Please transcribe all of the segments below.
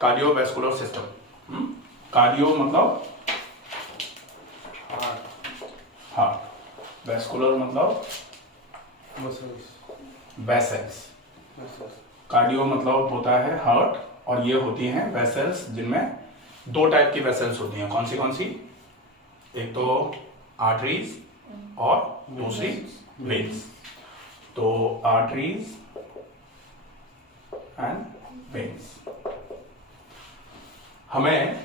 Cardiovascular system. Cardio मतलब heart, vascular मतलब vessels. Cardio मतलब होता है हार्ट और ये होती हैं वेसल्स, जिनमें दो टाइप की वेसल्स होती हैं। कौन सी? एक तो आर्टरीज और दूसरी वेन्स। तो आर्टरीज एंड वेन्स। हमें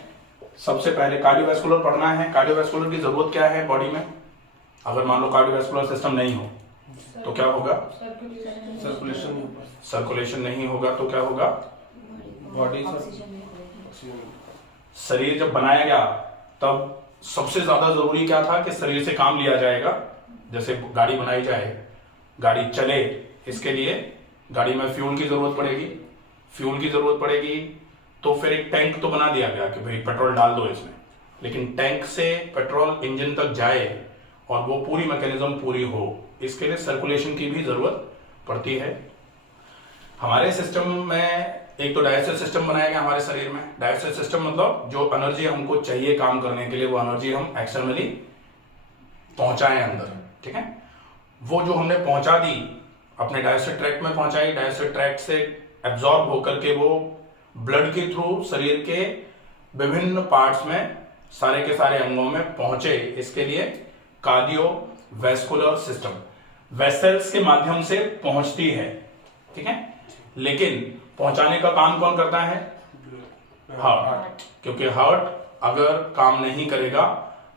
सबसे पहले कार्डियोवैस्कुलर पढ़ना है। कार्डियोवैस्कुलर की जरूरत क्या है बॉडी में? अगर मान लो कार्डियोवैस्कुलर सिस्टम नहीं हो तो क्या होगा? सर्कुलेशन नहीं होगा तो क्या होगा? बॉडी शरीर जब बनाया गया तब सबसे ज्यादा जरूरी क्या था कि शरीर से काम लिया जाएगा। जैसे गाड़ी बनाई जाए, गाड़ी चले, इसके लिए गाड़ी में फ्यूल की जरूरत पड़ेगी। तो फिर एक टैंक तो बना दिया गया कि भाई पेट्रोल डाल दो इसमें, लेकिन टैंक से पेट्रोल इंजन तक जाए और वो पूरी मैकेनिज्म पूरी हो, इसके लिए सर्कुलेशन की भी जरूरत पड़ती है। हमारे सिस्टम में एक तो डाइजेस्टिव सिस्टम बनाया गया हमारे शरीर में। डाइजेस्टिव सिस्टम मतलब जो एनर्जी हमको चाहिए काम करने के लिए, वो एनर्जी हम एक्सटर्नली पहुंचाएं अंदर, ठीक है। वो जो हमने पहुंचा दी अपने डाइजेस्टिव ट्रैक्ट में पहुंचाई, डाइजेस्टिव ट्रैक्ट से एब्जॉर्ब होकर के वो ब्लड के थ्रू शरीर के विभिन्न पार्ट्स में, सारे के सारे अंगों में पहुंचे, इसके लिए कार्डियोवैस्कुलर सिस्टम वेसल्स के माध्यम से पहुंचती है, ठीक है। लेकिन पहुंचाने का काम कौन करता है? हार्ट। क्योंकि हार्ट अगर काम नहीं करेगा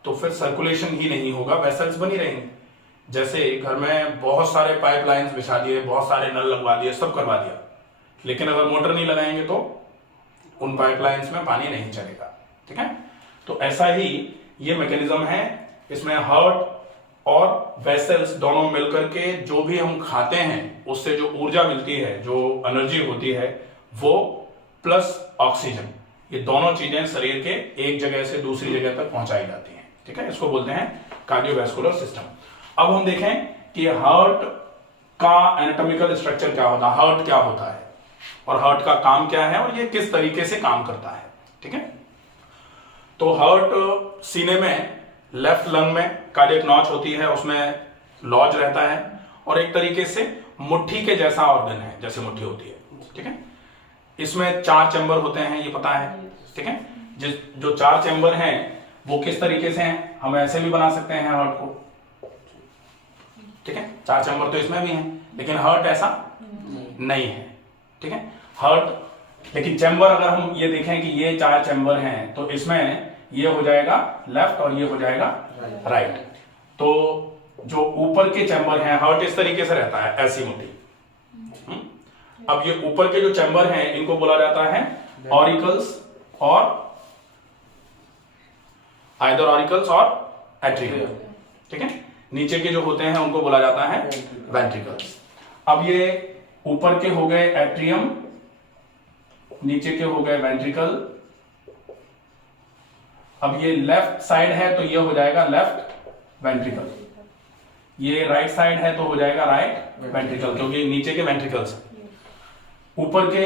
तो फिर सर्कुलेशन ही नहीं होगा, वेसल्स बनी रहेंगे। जैसे घर में बहुत सारे पाइपलाइंस बिछा दिए, बहुत सारे नल लगवा दिए, सब करवा दिया, लेकिन अगर मोटर नहीं लगाएंगे तो उन पाइपलाइंस में पानी नहीं चलेगा, ठीक है। तो ऐसा ही ये मैकेनिज्म है। इसमें हार्ट और वेसल्स दोनों मिलकर के जो भी हम खाते हैं उससे जो ऊर्जा मिलती है, जो एनर्जी होती है, वो प्लस ऑक्सीजन, ये दोनों चीजें शरीर के एक जगह से दूसरी जगह तक पहुंचाई जाती हैं, ठीक है। इसको बोलते हैं कार्डियोवैस्कुलर सिस्टम। अब हम देखें कि हार्ट का एनाटॉमिकल स्ट्रक्चर क्या होता है, हार्ट क्या होता है और हार्ट का काम क्या है और ये किस तरीके से काम करता है, ठीक है। तो हार्ट सीने में, लेफ्ट लंग में कार्डियक नॉच होती है, उसमें लॉज रहता है और एक तरीके से मुट्ठी के जैसा ऑर्गन है, जैसे मुट्ठी होती है, ठीक है। इसमें 4 चैम्बर होते हैं, ये पता है, ठीक है। जो 4 चैम्बर हैं वो किस तरीके से हैं? हम ऐसे भी बना सकते हैं हार्ट को, ठीक है। 4 चैम्बर तो इसमें भी हैं, लेकिन हार्ट ऐसा नहीं है, ठीक है। हार्ट, लेकिन चैम्बर अगर हम ये देखें कि ये 4 चैम्बर हैं तो इसमें ये हो जाएगा लेफ्ट और ये हो जाएगा राइट। तो जो ऊपर के चैम्बर हैं, हार्ट इस तरीके से रहता है, ऐसी मुट्ठी। अब ये ऊपर के जो चैम्बर हैं इनको बोला जाता है ऑरिकल्स और आइदर ऑरिकल्स और एट्रियम, ठीक है। नीचे के जो होते हैं उनको बोला जाता है वेंट्रिकल्स। अब ये ऊपर के हो गए एट्रियम, नीचे के हो गए वेंट्रिकल। अब ये लेफ्ट साइड है तो ये हो जाएगा लेफ्ट वेंट्रिकल, ये राइट साइड है तो हो जाएगा राइट वेंट्रिकल, क्योंकि नीचे के वेंट्रिकल्स। ऊपर के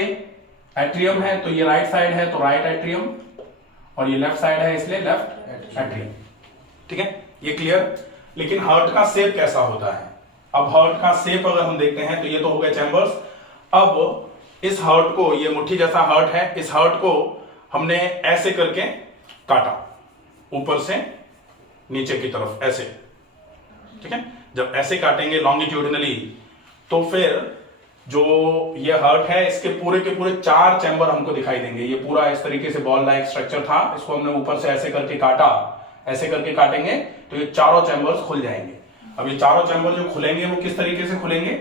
एट्रियम है तो ये राइट साइड है तो राइट एट्रियम, और ये लेफ्ट साइड है इसलिए लेफ्ट एट्रियम, ठीक है। ये क्लियर। लेकिन हार्ट का शेप कैसा होता है? अब हार्ट का शेप अगर हम देखते हैं तो ये तो हो गए चैम्बर्स। अब इस हार्ट को, ये मुट्ठी जैसा हार्ट है, इस हार्ट को हमने ऐसे करके काटा, ऊपर से नीचे की तरफ ऐसे, ठीक है। जब ऐसे काटेंगे लॉन्गिट्यूडिनली तो फिर जो ये हार्ट है इसके पूरे के पूरे 4 चैम्बर हमको दिखाई देंगे। ये पूरा इस तरीके से बॉल लाइक स्ट्रक्चर था, इसको हमने ऊपर से ऐसे करके काटा, ऐसे करके काटेंगे तो ये चारों चैम्बर्स खुल जाएंगे। अब ये चारों चैम्बर जो खुलेंगे वो किस तरीके से खुलेंगे?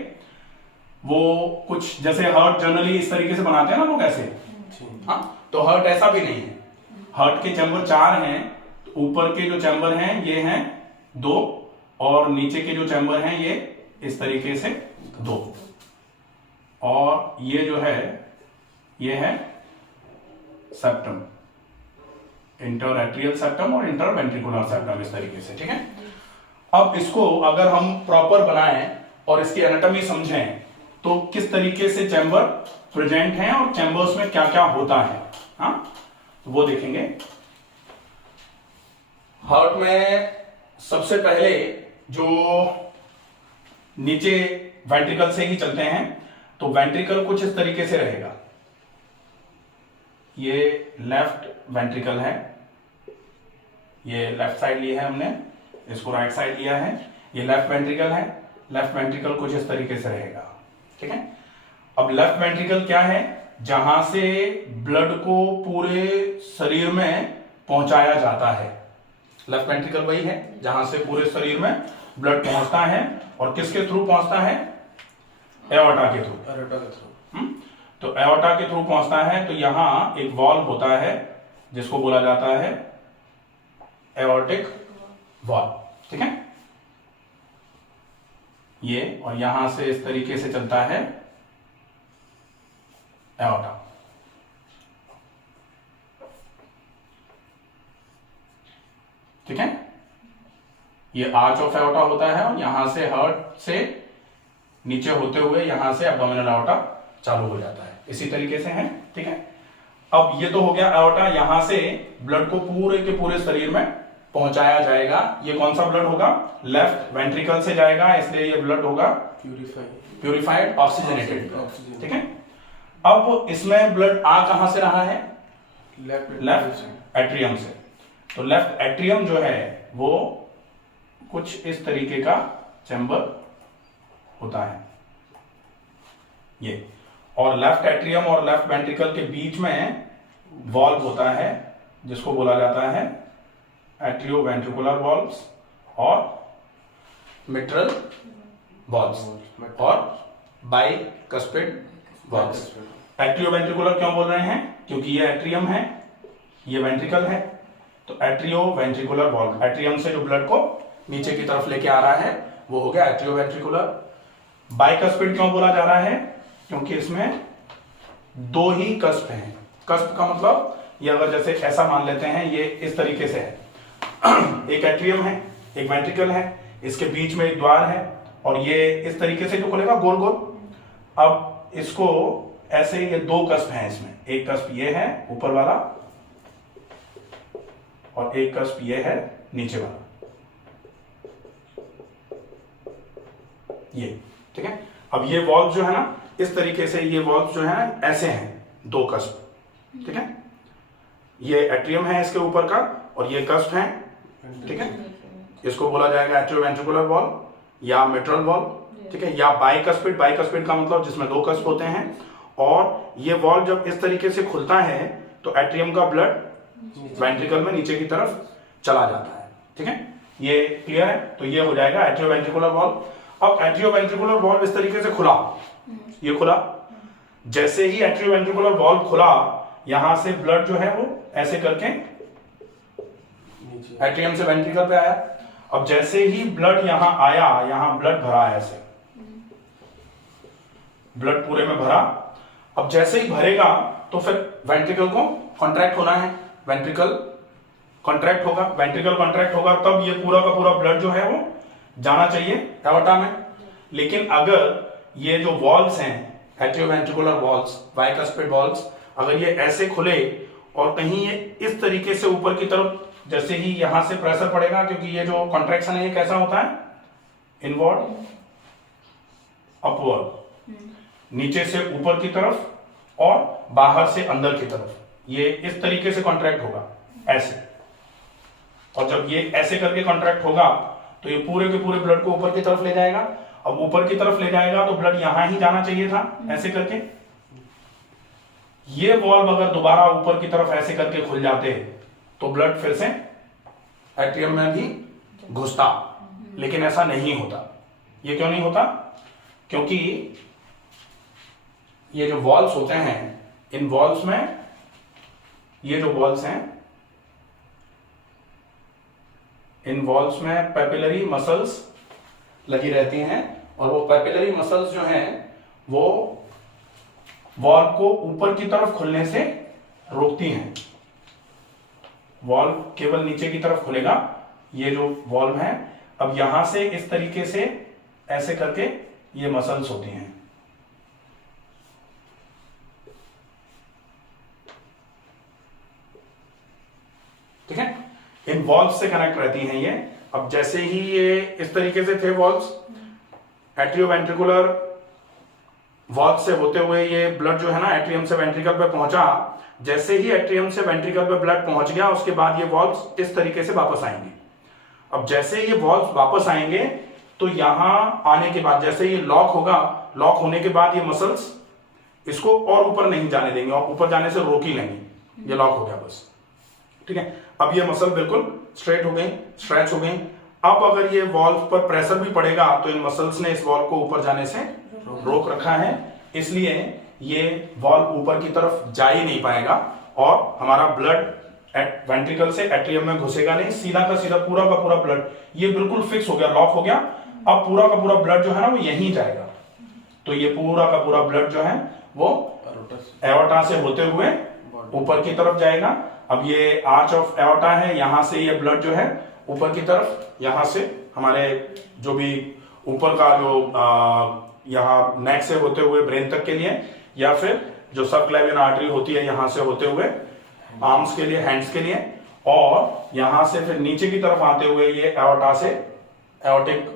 वो कुछ जैसे हार्ट जनरली इस तरीके से बनाते हैं ना लोग, ऐसे। हाँ, तो हार्ट ऐसा भी नहीं है। हार्ट के चैम्बर 4 हैं, तो ऊपर के जो चैम्बर हैं ये हैं 2 और नीचे के जो चैम्बर हैं ये इस तरीके से 2, और ये जो है ये है सेप्टम, इंटर एट्रियल सेप्टम और इंटर वेंट्रिकुलर सेप्टम, इस तरीके से, ठीक है। अब इसको अगर हम प्रॉपर बनाएं और इसकी एनाटॉमी समझें तो किस तरीके से चैम्बर प्रेजेंट हैं और चैम्बर्स में क्या क्या होता है, हाँ, तो वो देखेंगे। हार्ट में सबसे पहले जो नीचे वेंट्रिकल से ही चलते हैं, तो वेंट्रिकल कुछ इस तरीके से रहेगा। ये लेफ्ट वेंट्रिकल है, ये लेफ्ट साइड लिया है हमने, इसको राइट साइड लिया है। ये लेफ्ट वेंट्रिकल है, लेफ्ट वेंट्रिकल कुछ इस तरीके से रहेगा, ठीक है। अब लेफ्ट वेंट्रिकल क्या है, जहां से ब्लड को पूरे शरीर में पहुंचाया जाता है। लेफ्ट वेंट्रिकल वही है जहां से पूरे शरीर में ब्लड पहुंचता है, और किसके थ्रू पहुंचता है, एओर्टा के थ्रू। तो एओर्टा के थ्रू पहुंचता है। तो यहां एक वॉल्व होता है जिसको बोला जाता है एओर्टिक वॉल्व, ठीक है। ये और यहां से इस तरीके से चलता है एओर्टा। ठीक है, ये आर्च ऑफ एओर्टा होता है, और यहां से हार्ट से नीचे होते हुए यहां से एब्डोमिनल एओर्टा चालू हो जाता है। इसी तरीके से है, ठीक है। अब ये तो हो गया एओर्टा, यहां से ब्लड को पूरे के पूरे शरीर में पहुंचाया जाएगा। ये कौन सा ब्लड होगा, लेफ्ट वेंट्रिकल से जाएगा, इसलिए ये ब्लड होगा प्यूरिफाइड ऑक्सीजनेटेड, ठीक है। अब इसमें ब्लड आ कहां से रहा है, लेफ्ट एट्रियम से। तो लेफ्ट एट्रियम जो है वो कुछ इस तरीके का चैम्बर होता है ये, और लेफ्ट एट्रियम और लेफ्ट वेंट्रिकल के बीच में वॉल्व होता है जिसको बोला जाता है एट्रियोवेंट्रिकुलर वॉल्व्स और मिट्रल वॉल्व्स और बाइकस्पिड वॉल्व्स। एट्रियोवेंट्रिकुलर क्यों बोल रहे हैं, क्योंकि ये एट्रियम है, ये वेंट्रिकल है, तो एट्रियोवेंट्रिकुलर वॉल्व, एट्रियम से जो ब्लड को नीचे की तरफ लेके आ रहा है वो हो गया एट्रियोवेंट्रिकुलर। बाइकस्पिड क्यों बोला जा रहा है, क्योंकि इसमें दो ही कस्प हैं। कस्प का मतलब ये अगर जैसे ऐसा मान लेते हैं, ये इस तरीके से है, एक एट्रियम है, एक वेंट्रिकल है, इसके बीच में एक द्वार है, और ये इस तरीके से जो खुलेगा गोल गोल। अब इसको ऐसे, ये दो कस्प हैं इसमें, एक कस्प ये है ऊपर वाला और एक कस्प ये है नीचे वाला, ये, ठीक है। अब ये वॉल्व जो है ना, इस तरीके से ये वॉल्व जो है ना ऐसे हैं, दो कस्प, ठीक है। ये एट्रियम है इसके ऊपर का, और ये कस्प है, ठीक है। इसको बोला जाएगा एट्रियोवेंट्रिकुलर वॉल्व या मिट्रल वॉल्व, ठीक है, या बाइकस्पिड। बाइकस्पिड का मतलब जिसमें दो कस्प होते हैं, और ये वॉल्व जब इस तरीके से खुलता है तो एट्रियम का ब्लड वेंट्रिकल में नीचे की तरफ चला जाता है, ठीक है। ये क्लियर है, तो ये हो जाएगा एट्रियोवेंट्रिकुलर वॉल्व। अब एट्रियोवेंट्रिकुलर वॉल्व इस तरीके से खुला, ये खुला, जैसे ही एट्रियोवेंट्रिकुलर वॉल्व खुला, यहां से ब्लड जो है वो ऐसे करके एट्रियम से वेंट्रिकल पे आया। अब जैसे ही ब्लड यहां आया, यहां ब्लड भरा ऐसे, ब्लड पूरे में भरा। अब जैसे ही भरेगा तो फिर वेंट्रिकल को कॉन्ट्रैक्ट होना है, वेंट्रिकल कॉन्ट्रैक्ट होगा, वेंट्रिकल कॉन्ट्रैक्ट होगा, तब ये पूरा का पूरा ब्लड जो है वो जाना चाहिए एओर्टा में। लेकिन अगर ये जो वॉल्व्स हैं, एट्रियोवेंट्रिकुलर वॉल्व्स, बाइकस्पिड वॉल्व्स, अगर ये ऐसे खुले और कहीं ये इस तरीके से ऊपर की तरफ, जैसे ही यहां से प्रेशर पड़ेगा, क्योंकि ये जो कॉन्ट्रैक्शन है ये कैसा होता है, इनवर्ड अपवर्ड, नीचे से ऊपर की तरफ और बाहर से अंदर की तरफ, ये इस तरीके से कॉन्ट्रैक्ट होगा ऐसे। और जब ये ऐसे करके कॉन्ट्रैक्ट होगा तो ये पूरे के पूरे ब्लड को ऊपर की तरफ ले जाएगा। अब ऊपर की तरफ ले जाएगा तो ब्लड यहां ही जाना चाहिए था, ऐसे करके। ये वॉल्व अगर दोबारा ऊपर की तरफ ऐसे करके खुल जाते तो ब्लड फिर से एट्रियम में भी घुसता, लेकिन ऐसा नहीं होता। ये क्यों नहीं होता, क्योंकि ये जो वॉल्व्स होते हैं, इन वॉल्व्स में, ये जो वॉल्व्स हैं, इन वॉल्व्स में पैपिलरी मसल्स लगी रहती हैं, और वो पैपिलरी मसल्स जो हैं वो वॉल्व को ऊपर की तरफ खुलने से रोकती हैं। वॉल्व केवल नीचे की तरफ खुलेगा, ये जो वॉल्व है, अब यहां से इस तरीके से ऐसे करके ये मसल्स होती हैं, ठीक है। इन वॉल्व से कनेक्ट रहती हैं ये। अब जैसे ही ये इस तरीके से थे वॉल्व्स, एट्रियोवेंट्रिकुलर वॉल्व से होते हुए ये ब्लड जो है ना एट्रियम से वेंट्रिकल पे पहुंचा। जैसे ही एट्रियम से वेंट्रिकल पे ब्लड पहुंच गया उसके बाद ये वॉल्व्स इस तरीके से वापस आएंगे। अब जैसे ये वॉल्व्स वापस आएंगे तो यहां आने के बाद जैसे ये लॉक होगा, लॉक होने के बाद ये मसल्स इसको और ऊपर नहीं जाने देंगे और ऊपर जाने से रोक ही लेंगे। ये लॉक हो गया बस, ठीक है। अब ये मसल बिल्कुल स्ट्रेट हो गई, स्ट्रेच हो गई। अब अगर ये वॉल्व पर प्रेशर भी पड़ेगा तो इन मसल्स ने इस वॉल्व को ऊपर जाने से रोक रखा है, इसलिए ये वॉल्व ऊपर की तरफ जा ही नहीं पाएगा और हमारा ब्लड वेंट्रिकल से एट्रियम में घुसेगा नहीं। सीधा का सीधा पूरा का पूरा ब्लड ये बिल्कुल फिक्स हो गया, लॉक हो गया। अब पूरा का पूरा ब्लड जो है ना वो यहीं जाएगा। तो ये पूरा का पूरा ब्लड जो है वो एओर्टा से होते हुए ऊपर की तरफ जाएगा। अब ये आर्च ऑफ एओर्टा है, यहां से ये ब्लड जो है ऊपर की तरफ, यहां से हमारे जो भी ऊपर का जो यहाँ नेक से होते हुए ब्रेन तक के लिए, या फिर जो सबक्लेवियन आर्टरी होती है यहां से होते हुए आर्म्स के लिए, हैंड्स के लिए, और यहां से फिर नीचे की तरफ आते हुए ये एओर्टा से एओर्टिक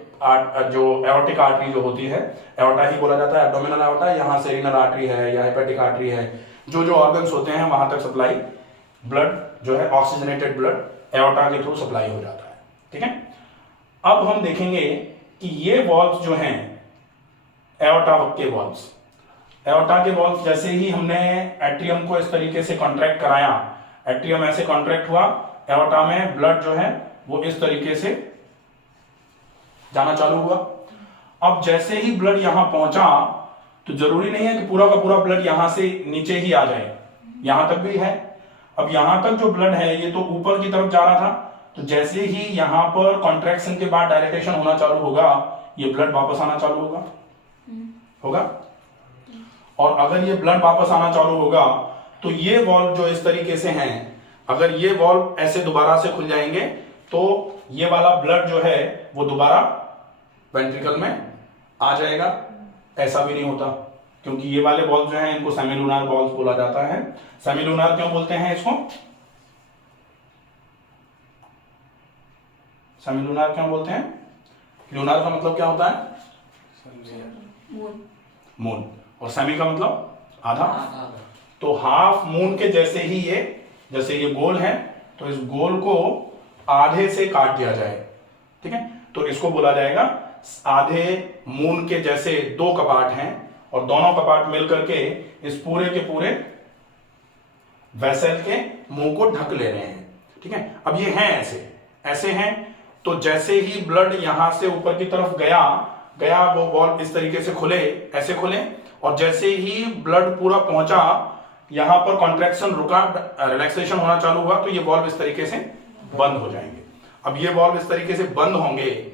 जो एओर्टिक आर्टरी जो होती है, एओर्टा ही बोला जाता है, एब्डोमिनल एओर्टा, यहां से रीनल आर्टरी है या हेपेटिक आर्टरी है, जो जो ऑर्गन्स होते हैं वहां तक सप्लाई ब्लड जो है ऑक्सीजनेटेड ब्लड एओर्टा के थ्रू सप्लाई हो जाता है, ठीक है। अब हम देखेंगे कि ये वॉल्व्स जो हैं एओर्टा के वॉल्व्स, एओर्टा के वॉल्व्स जैसे ही हमने एट्रियम को इस तरीके से कॉन्ट्रैक्ट कराया, एट्रियम ऐसे कॉन्ट्रैक्ट हुआ, एओर्टा में ब्लड जो है वो इस तरीके से जाना चालू हुआ। अब जैसे ही ब्लड यहां पहुंचा तो जरूरी नहीं है कि पूरा का पूरा ब्लड यहां से नीचे ही आ जाए, यहां तक भी है। अब यहां तक जो ब्लड है ये तो ऊपर की तरफ जा रहा था, तो जैसे ही यहां पर कॉन्ट्रैक्शन के बाद डायलेटेशन होना चालू होगा ये ब्लड वापस आना चालू होगा। और अगर ये ब्लड वापस आना चालू होगा तो ये वॉल्व जो इस तरीके से हैं, अगर ये वॉल्व ऐसे दोबारा से खुल जाएंगे तो ये वाला ब्लड जो है वो दोबारा वेंट्रिकल में आ जाएगा। ऐसा भी नहीं होता क्योंकि ये वाले वॉल्व जो हैं इनको सेमिलूनार वॉल्व बोला जाता है। सेमिलूनार क्यों बोलते हैं इसको? सेमिलूनार क्यों बोलते हैं? लूनार का मतलब क्या होता है? मून। और सेमी का मतलब आधा। तो हाफ मून के जैसे ही ये, जैसे ये गोल है तो इस गोल को आधे से काट दिया जाए, ठीक है, तो इसको बोला जाएगा आधे मून के जैसे दो कपाट हैं और दोनों कपाट मिलकर के इस पूरे के पूरे वेसल के मुंह को ढक ले रहे हैं, ठीक है। अब ये हैं ऐसे हैं, तो जैसे ही ब्लड यहां से ऊपर की तरफ गया वो वॉल्व इस तरीके से खुले, ऐसे खुले, और जैसे ही ब्लड पूरा पहुंचा यहां पर कॉन्ट्रैक्शन रुका, रिलैक्सेशन होना चालू हुआ, तो ये वॉल्व इस तरीके से बंद हो जाएंगे। अब ये वॉल्व इस तरीके से बंद होंगे,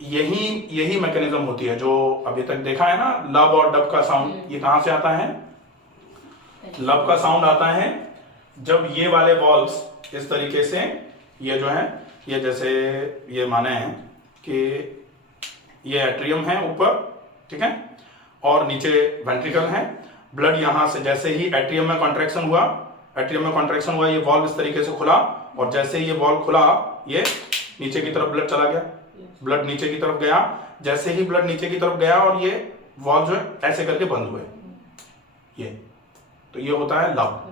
यही मैकेनिज्म होती है जो अभी तक देखा है ना, लब और डब का साउंड। ये कहां से आता है? लब का साउंड आता है जब ये वाले वॉल्व्स इस तरीके से, ये जो है ये जैसे ये माने हैं कि ये एट्रियम है ऊपर, ठीक है, और नीचे वेंट्रिकल है। ब्लड यहां से जैसे ही एट्रियम में कॉन्ट्रैक्शन हुआ, ये वॉल्व इस तरीके से खुला, और जैसे ही ये वॉल्व खुला ये नीचे की तरफ ब्लड चला गया, ब्लड नीचे की तरफ गया। जैसे ही ब्लड नीचे की तरफ गया और ये वॉल्व जो है ऐसे करके बंद हुए, ये तो ये होता है लब।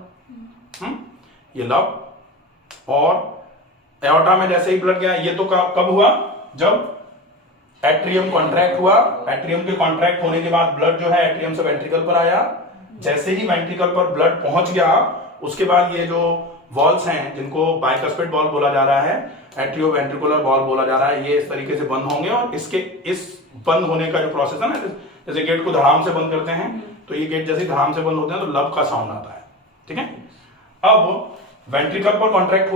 ये लब। और एओर्टा में जैसे ही ब्लड गया, ये तो कब हुआ? जब एट्रियम कॉन्ट्रैक्ट हुआ। एट्रियम के कॉन्ट्रैक्ट होने के बाद ब्लड जो है एट्रियम से वेंट्रिकल पर आया। जैसे ही वेंट्रिकल पर ब्लड पहुंच गया उसके बाद ये जो वॉल्व्स हैं जिनको बाइकस्पिड वॉल्व बोला जा रहा है, एट्रियो वेंट्रिकुलर वॉल्व बोला जा रहा है, ये इस तरीके से बंद होंगे। और इसके इस बंद होने का जो प्रोसेस है ना, जैसे गेट को धड़ाम से बंद करते हैं, तो ये गेट जैसे धड़ाम से बंद होते हैं तो लब का साउंड आता है, ठीक है। अब वेंट्रिकल पर कॉन्ट्रैक्ट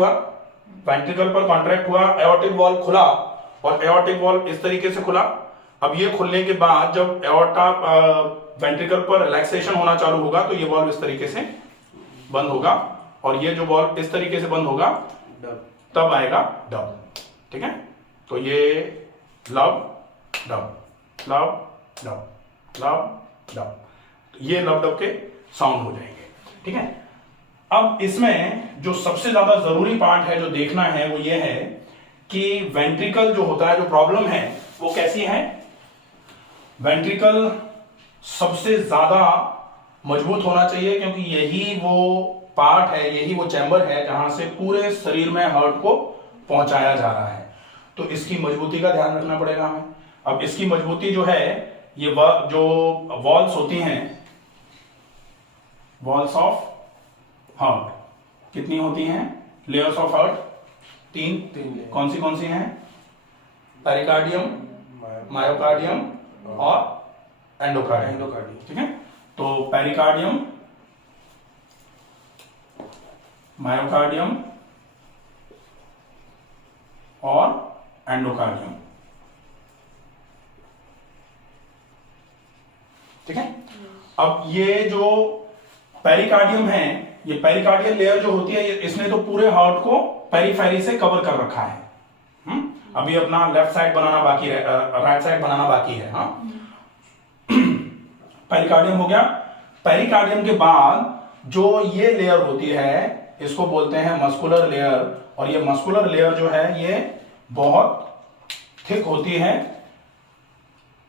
हुआ, एओर्टिक वॉल्व खुला, और एओर्टिक वॉल्व इस तरीके से खुला। अब ये खुलने के बाद जब एओर्टा वेंट्रिकल पर रिलैक्सेशन होना चालू होगा तो ये वॉल्व इस तरीके से बंद होगा, और ये जो वॉल्व इस तरीके से बंद होगा तब आएगा डब, ठीक है। तो ये लब डब, लब डब, लब डब, ये लब डब के साउंड हो जाएंगे, ठीक है। अब इसमें जो सबसे ज्यादा जरूरी पार्ट है जो देखना है वो ये है कि वेंट्रिकल जो होता है, जो प्रॉब्लम है वो कैसी है। वेंट्रिकल सबसे ज्यादा मजबूत होना चाहिए, क्योंकि यही वो पार्ट है, यही वो चैम्बर है जहां से पूरे शरीर में हार्ट को पहुंचाया जा रहा है। तो इसकी मजबूती का ध्यान रखना पड़ेगा हमें। अब इसकी मजबूती जो है, ये जो वॉल्स होती हैं, वॉल्स ऑफ हार्ट कितनी होती हैं, लेयर्स ऑफ हार्ट तीन कौन सी हैं, पेरिकार्डियम, मायोकार्डियम और एंडोकार्डियम। ठीक है, तो पेरिकार्डियम, मायोकार्डियम और एंडोकार्डियम। ठीक है, अब ये जो पेरिकार्डियम है, ये पेरिकार्डियल लेयर जो होती है, इसने तो पूरे हार्ट को पेरिफेरी से कवर कर रखा है। अभी अपना लेफ्ट साइड बनाना बाकी है, राइट साइड बनाना बाकी है। हाँ, पेरिकार्डियम हो गया। पेरिकार्डियम के बाद जो ये लेयर होती है इसको बोलते हैं मस्कुलर लेयर, और ये मस्कुलर लेयर जो है ये बहुत थिक होती है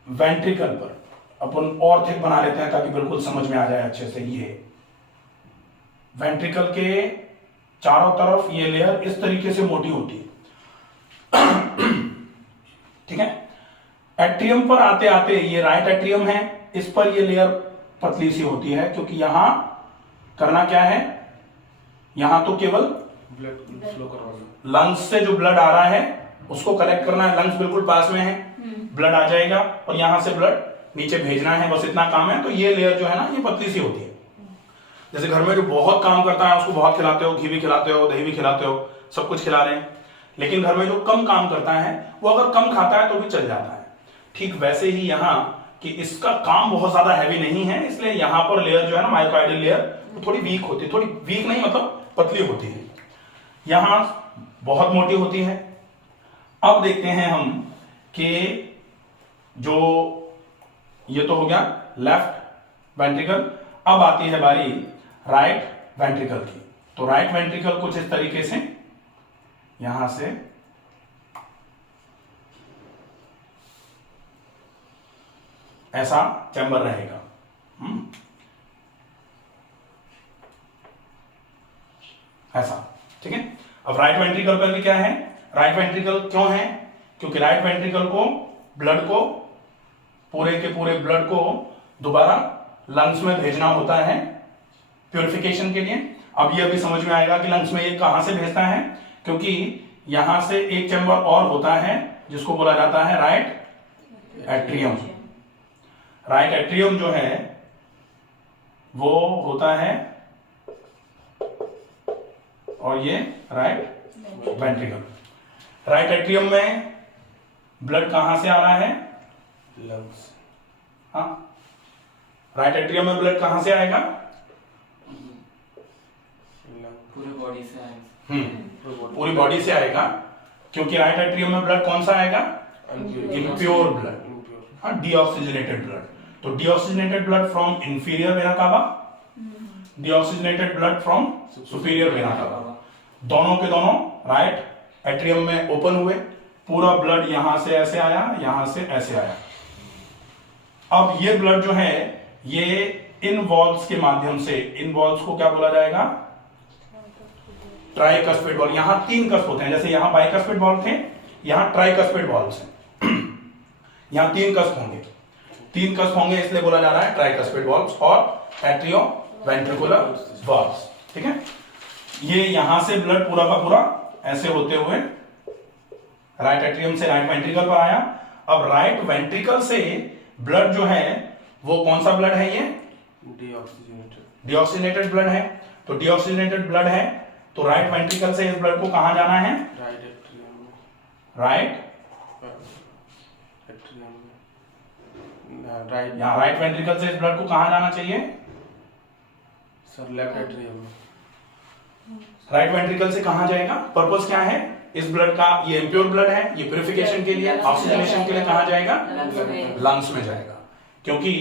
वेंट्रिकल पर। अपन और थिक बना लेते हैं ताकि बिल्कुल समझ में आ जाए अच्छे से। ये वेंट्रिकल के चारों तरफ ये लेयर इस तरीके से मोटी होती है। ठीक है, एट्रियम पर आते आते ये राइट एट्रियम है, इस पर ये लेयर पतली सी होती है, क्योंकि यहां करना क्या है, यहां तो केवल ब्लड फ्लो करवाना, लंग्स से जो ब्लड आ रहा है उसको कलेक्ट करना है। लंग्स बिल्कुल पास में है, ब्लड आ जाएगा और यहां से ब्लड नीचे भेजना है, बस इतना काम है। तो ये लेयर जो है ना, ये पतली सी होती है। जैसे घर में जो बहुत काम करता है उसको बहुत खिलाते हो, घी भी खिलाते हो, दही भी खिलाते हो, सब कुछ खिला रहे हैं। लेकिन घर में जो कम काम करता है वो अगर कम खाता है तो भी चल जाता है। ठीक वैसे ही यहाँ कि इसका काम बहुत ज्यादा हैवी नहीं है, इसलिए यहां पर लेयर जो है ना, मायोकार्डियल लेयर, वो थोड़ी वीक होती है। थोड़ी वीक नहीं मतलब पतली होती है, यहां बहुत मोटी होती है। अब देखते हैं हम कि जो ये तो हो गया लेफ्ट वेंट्रिकल, अब आती है बारी राइट वेंट्रिकल की। तो राइट वेंट्रिकल कुछ इस तरीके से यहां से ऐसा चैम्बर रहेगा। ऐसा, ठीक है। अब राइट वेंट्रिकल पर भी क्या है, राइट वेंट्रिकल क्यों है, क्योंकि राइट वेंट्रिकल को ब्लड को, पूरे के पूरे ब्लड को दोबारा लंग्स में भेजना होता है प्यूरिफिकेशन के लिए। अब ये भी समझ में आएगा कि लंग्स में ये कहां से भेजता है, क्योंकि यहां से एक चैम्बर और होता है जिसको बोला जाता है राइट एट्रियम। राइट एट्रियम जो है वो होता है, और ये राइट वेंट्रिकल। राइट एट्रियम में ब्लड कहां से आ रहा है, लंग्स। हाँ, राइट एट्रियम में ब्लड कहां से आएगा, पूरी बॉडी से आएगा। पूरी बॉडी से आएगा, क्योंकि राइट एट्रियम में ब्लड कौन सा आएगा, इम्प्योर ब्लड, हाँ, डीऑक्सीजनेटेड ब्लड। तो deoxygenated blood from inferior vena cava, deoxygenated blood from superior vena cava, दोनों के दोनों राइट एट्रियम में ओपन हुए। पूरा ब्लड यहां से ऐसे आया, यहां से ऐसे आया। अब ये ब्लड जो है ये इन वॉल्स के माध्यम से, इन वॉल्स को क्या बोला जाएगा, ट्राइकस्पिड वॉल्व। यहां 3 कस्प होते हैं, जैसे यहां बाइकस्पिड वॉल्व थे, यहां ट्राइकस्पिड वॉल्व्स हैं। यहां 3 कस्प होंगे, 3 कस्प होंगे, इसलिए बोला जा रहा है ट्राइकस्पिड वॉल्व्स और एट्रियो वेंट्रिकुलर वॉल्व्स। ठीक है, ये यहां से ब्लड पूरा का पूरा ऐसे होते हुए राइट एट्रियम से राइट वेंट्रिकल पर आया। अब राइट वेंट्रिकल से ब्लड जो है वो कौन सा ब्लड है, ये डीऑक्सीजनेटेड ब्लड है। तो डीऑक्सीजनेटेड ब्लड है तो राइट वेंट्रिकल से इस ब्लड को कहां जाना है, राइट एट्रियम में, राइट एट्रियम में, राइट, यहां राइट वेंट्रिकल से इस ब्लड को कहां जाना चाहिए, सर लेफ्ट एट्रियम में। राइट वेंट्रिकल से कहां जाएगा, पर्पस क्या है इस ब्लड का, ये इम्प्योर ब्लड है, ये प्यूरिफिकेशन के लिए, ऑक्सीजनेशन के लिए कहां जाएगा, लंग्स में जाएगा। क्योंकि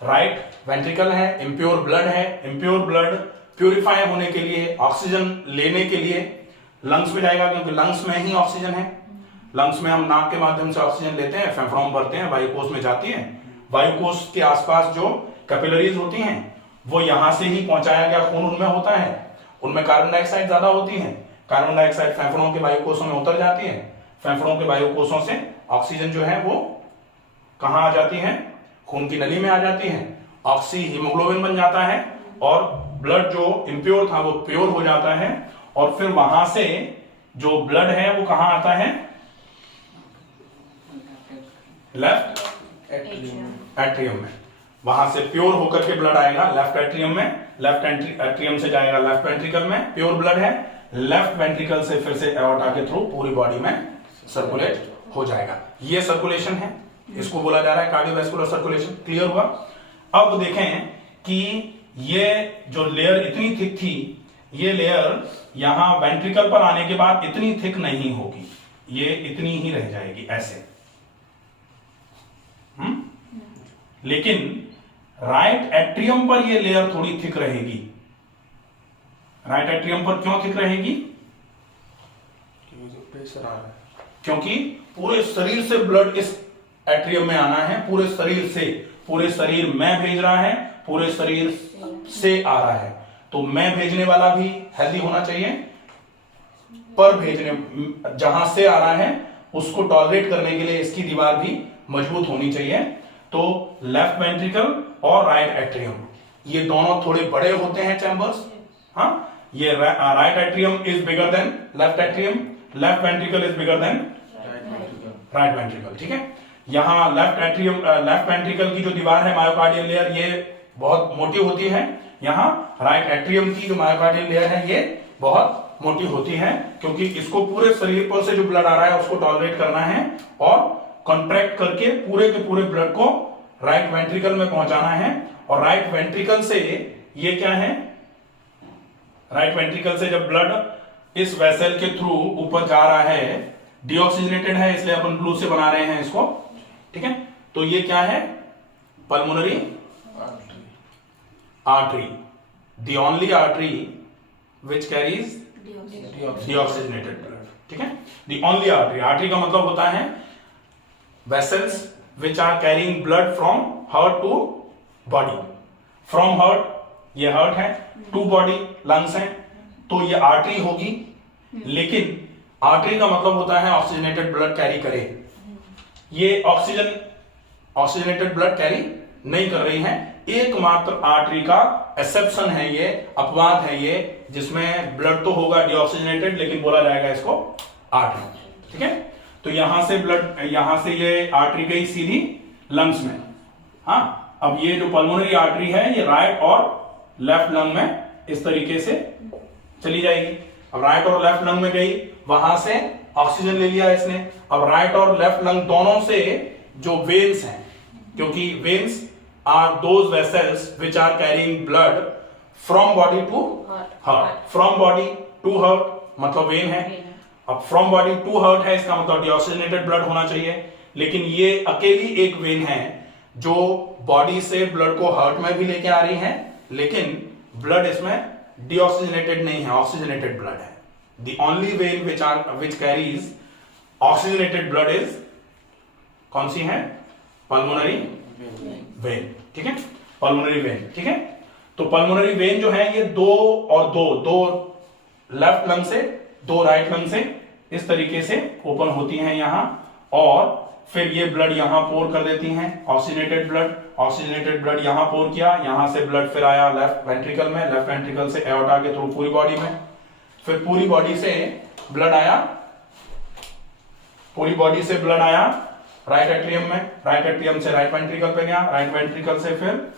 राइट वेंट्रिकल है, इम्प्योर ब्लड है, इम्प्योर ब्लड प्यूरिफाई होने के लिए, ऑक्सीजन लेने के लिए लंग्स में जाएगा, क्योंकि लंग्स में ही ऑक्सीजन है। लंग्स में हम नाक के माध्यम से ऑक्सीजन लेते हैं, फेफड़ों में भरते हैं, वायुकोश में जाती है। वायुकोश के आसपास जो कैपिलरीज होती हैं वो यहां से ही पहुंचाया गया खून उनमें होता है। उनमें कार्बन डाइऑक्साइड ज्यादा होती है, कार्बन डाइऑक्साइड फेफड़ों के वायुकोशों में उतर जाती है। फेफड़ों के वायुकोशों से ऑक्सीजन जो है वो कहां आ जाती है, खून की नली में आ जाती है। ऑक्सी हीमोग्लोबिन बन जाता है और ब्लड जो इम्प्योर था वो प्योर हो जाता है, और फिर वहां से जो ब्लड है वो कहां आता है, लेफ्ट एट्रियम में। वहां से प्योर होकर के ब्लड आएगा लेफ्ट एट्रियम में, लेफ्ट एट्रियम से जाएगा लेफ्ट वेंट्रिकल में, प्योर ब्लड है। लेफ्ट वेंट्रिकल से फिर से एओर्टा के थ्रू पूरी बॉडी में सर्कुलेट हो जाएगा। ये सर्कुलेशन है, इसको बोला जा रहा है कार्डियोवैस्कुलर सर्कुलेशन। क्लियर हुआ? अब देखें कि ये जो लेयर इतनी थिक थी, ये लेयर यहां वेंट्रिकल पर आने के बाद इतनी थिक नहीं होगी, ये इतनी ही रह जाएगी ऐसे। लेकिन राइट एट्रियम पर ये लेयर थोड़ी थिक रहेगी। राइट एट्रियम पर क्यों थिक रहेगी? प्रेशर आ रहा है, क्योंकि पूरे शरीर से ब्लड इस एट्रियम में आना है, पूरे शरीर से, पूरे शरीर में भेज रहा है, पूरे शरीर से आ रहा है। तो मैं भेजने वाला भी हेल्दी होना चाहिए, पर भेजने जहां से आ रहा है उसको टॉलरेट करने के लिए इसकी दीवार भी मजबूत होनी चाहिए। तो लेफ्ट वेंट्रिकल और राइट एट्रियम ये दोनों थोड़े बड़े होते हैं चैम्बर्स। हाँ, ये right atrium is bigger than left atrium, left ventricle is bigger than right ventricle. ठीक है, यहां लेफ्ट एट्रियम, लेफ्ट वेंट्रिकल की जो दीवार है मायोकार्डियल लेयर, ये बहुत मोटी होती है। यहां राइट एट्रियम की जो मायोकार्डियल लेयर है ये बहुत मोटी होती है, क्योंकि इसको पूरे शरीर पर से जो ब्लड आ रहा है उसको टॉलरेट करना है और कॉन्ट्रैक्ट करके पूरे के पूरे ब्लड को राइट वेंट्रिकल में पहुंचाना है। और राइट वेंट्रिकल से ये क्या है, राइट वेंट्रिकल से जब ब्लड इस वेसल के थ्रू ऊपर जा रहा है, डीऑक्सीजनेटेड है इसलिए अपन ब्लू से बना रहे हैं इसको। ठीक है, तो ये क्या है, pulmonary artery, the only artery which carries deoxygenated blood. ठीक है, द ओनली आर्टरी, आर्टरी का मतलब होता है vessels which are carrying blood from heart to body, from heart, ये हार्ट है, टू बॉडी लंग्स है, तो ये आर्टरी होगी। लेकिन आर्टरी का मतलब होता है ऑक्सीजनेटेड ब्लड कैरी करे। ये ऑक्सीजनेटेड ब्लड कैरी नहीं कर रही है। एकमात्र आर्टरी का एक्सेप्शन है, ये अपवाद है ये, जिसमें ब्लड तो होगा डीऑक्सीजनेटेड लेकिन बोला जाएगा इसको आर्टरी। ठीक है, तो यहां से ब्लड, यहां से ये आर्टरी गई सीधी लंग्स में। हाँ, अब ये जो पल्मोनरी आर्टरी है ये राइट और लेफ्ट लंग में इस तरीके से चली जाएगी। अब राइट और लेफ्ट लंग में गई, वहां से ऑक्सीजन ले लिया इसने। अब राइट और लेफ्ट लंग दोनों से जो वेन्स हैं, क्योंकि veins are those vessels which are carrying blood from body to heart, from body to heart मतलब वेन है। अब फ्रॉम बॉडी टू हार्ट है, इसका मतलब डीऑक्सीजनेटेड ब्लड होना चाहिए। लेकिन ये अकेली एक वेन है जो बॉडी से ब्लड को हार्ट में भी लेके आ रही है, लेकिन ब्लड इसमें डीऑक्सीजनेटेड नहीं है, ऑक्सीजनेटेड ब्लड है। The only when which carries oxygenated blood is कौन सी है, पल्मोनरी वेन। ठीक है, पल्मोनरी वेन। ठीक है, तो पल्मोनरी वेन जो है ये दो और दो लेफ्ट लंग से, दो राइट लंग से इस तरीके से ओपन होती हैं यहां, और फिर ये ब्लड यहां पोर कर देती हैं, ऑक्सीजनेटेड ब्लड यहां पोर किया, यहां से ब्लड फिर आया लेफ्ट वेंट्रिकल में, लेफ्ट वेंट्रिकल से एओर्टा के थ्रू पूरी बॉडी में, फिर पूरी बॉडी से ब्लड आया, पूरी बॉडी से ब्लड आया राइट एट्रियम में, राइट एट्रियम से राइट वेंट्रिकल पे गया, राइट वेंट्रिकल से फिर